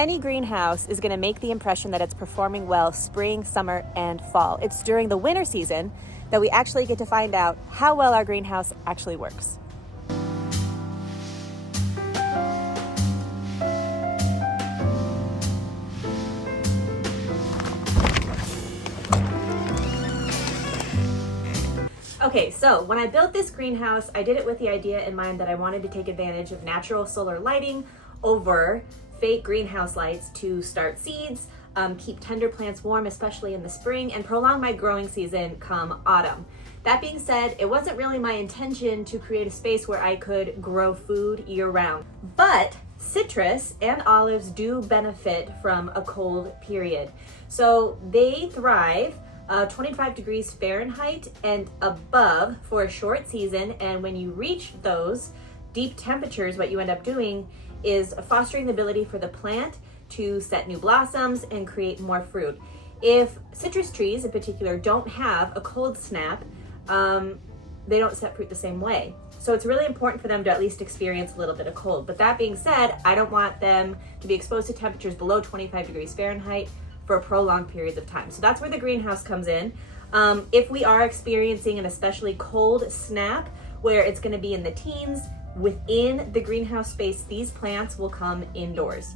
any greenhouse is going to make the impression that it's performing well spring, summer, and fall. It's during the winter season that we actually get to find out how well our greenhouse actually works. Okay, so when I built this greenhouse, I did it with the idea in mind that I wanted to take advantage of natural solar lighting over fake greenhouse lights to start seeds, keep tender plants warm, especially in the spring, and prolong my growing season come autumn. That being said, it wasn't really my intention to create a space where I could grow food year-round. But citrus and olives do benefit from a cold period. So they thrive 25 degrees Fahrenheit and above for a short season, and when you reach those deep temperatures, what you end up doing is fostering the ability for the plant to set new blossoms and create more fruit. If citrus trees in particular don't have a cold snap, they don't set fruit the same way. So it's really important for them to at least experience a little bit of cold. But that being said, I don't want them to be exposed to temperatures below 25 degrees Fahrenheit for prolonged periods of time. So that's where the greenhouse comes in. If we are experiencing an especially cold snap where it's going to be in the teens, within the greenhouse space, these plants will come indoors.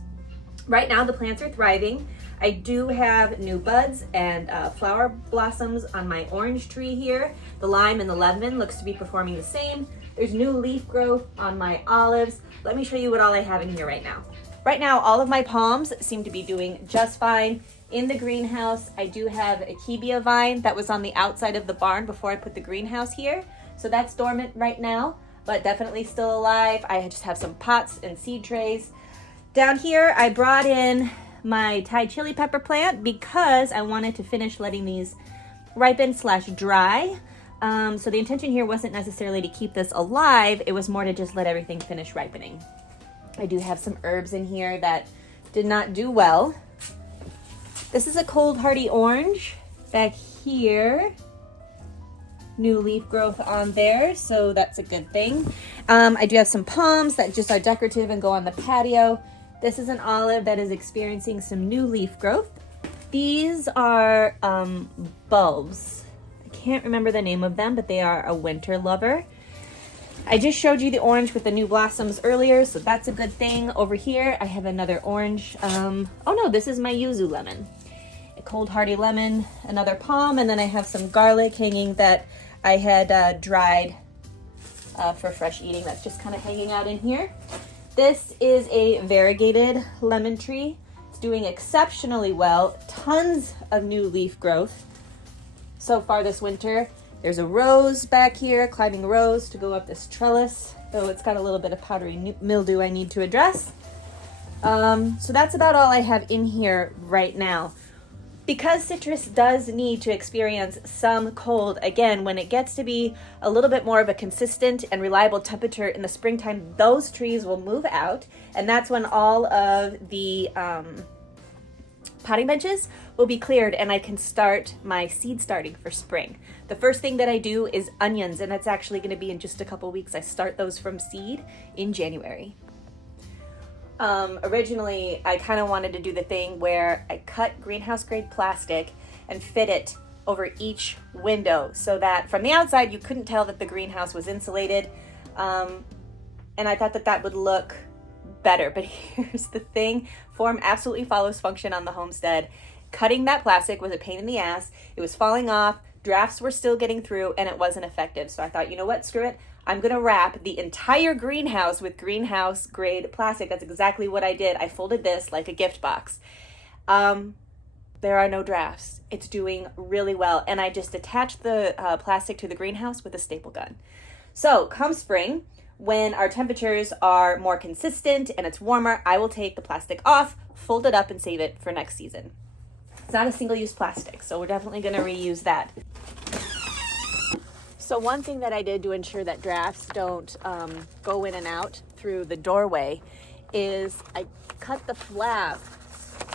Right now, the plants are thriving. I do have new buds and flower blossoms on my orange tree here. The lime and the lemon looks to be performing the same. There's new leaf growth on my olives. Let me show you what all I have in here right now. Right now, all of my palms seem to be doing just fine. In the greenhouse, I do have a kibia vine that was on the outside of the barn before I put the greenhouse here. So that's dormant right now, but definitely still alive. I just have some pots and seed trays. Down here, I brought in my Thai chili pepper plant because I wanted to finish letting these ripen/dry. So the intention here wasn't necessarily to keep this alive. It was more to just let everything finish ripening. I do have some herbs in here that did not do well. This is a cold hardy orange back here. New leaf growth on there, so that's a good thing. I do have some palms that just are decorative and go on the patio. This is an olive that is experiencing some new leaf growth. These are bulbs. I can't remember the name of them, but they are a winter lover. I just showed you the orange with the new blossoms earlier, so that's a good thing. Over here, I have another orange. Oh no, this is my yuzu lemon. A cold hardy lemon, another palm, and then I have some garlic hanging that I had dried for fresh eating. That's just kind of hanging out in here. This is a variegated lemon tree. It's doing exceptionally well. Tons of new leaf growth so far this winter. There's a rose back here, climbing rose to go up this trellis, though it's got a little bit of powdery mildew I need to address. So that's about all I have in here right now. Because citrus does need to experience some cold, again, when it gets to be a little bit more of a consistent and reliable temperature in the springtime, those trees will move out, and that's when all of the potting benches will be cleared and I can start my seed starting for spring. The first thing that I do is onions, and that's actually going to be in just a couple weeks. I start those from seed in January. Originally, I kind of wanted to do the thing where I cut greenhouse grade plastic and fit it over each window so that from the outside you couldn't tell that the greenhouse was insulated. And I thought that that would look better, but here's the thing. Form absolutely follows function on the Homestead. Cutting that plastic was a pain in the ass. It was falling off, drafts were still getting through, and it wasn't effective. So I thought, you know what, screw it. I'm gonna wrap the entire greenhouse with greenhouse grade plastic. That's exactly what I did. I folded this like a gift box. There are no drafts. It's doing really well. And I just attached the plastic to the greenhouse with a staple gun. So come spring, when our temperatures are more consistent and it's warmer, I will take the plastic off, fold it up, and save it for next season. It's not a single-use plastic, so we're definitely gonna reuse that. So one thing that I did to ensure that drafts don't go in and out through the doorway is I cut the flap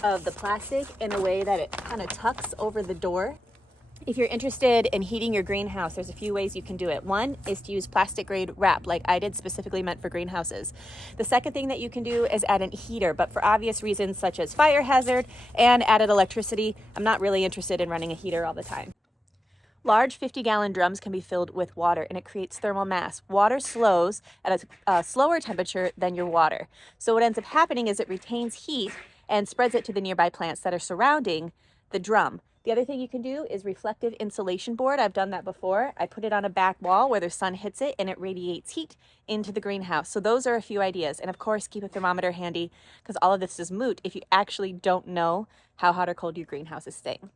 of the plastic in a way that it kind of tucks over the door. If you're interested in heating your greenhouse, there's a few ways you can do it. One is to use plastic grade wrap like I did, specifically meant for greenhouses. The second thing that you can do is add a heater, but for obvious reasons such as fire hazard and added electricity, I'm not really interested in running a heater all the time. Large 50-gallon drums can be filled with water and it creates thermal mass. Water slows at a slower temperature than your water. So what ends up happening is it retains heat and spreads it to the nearby plants that are surrounding the drum. The other thing you can do is reflective insulation board. I've done that before. I put it on a back wall where the sun hits it and it radiates heat into the greenhouse. So those are a few ideas. And of course, keep a thermometer handy because all of this is moot if you actually don't know how hot or cold your greenhouse is staying.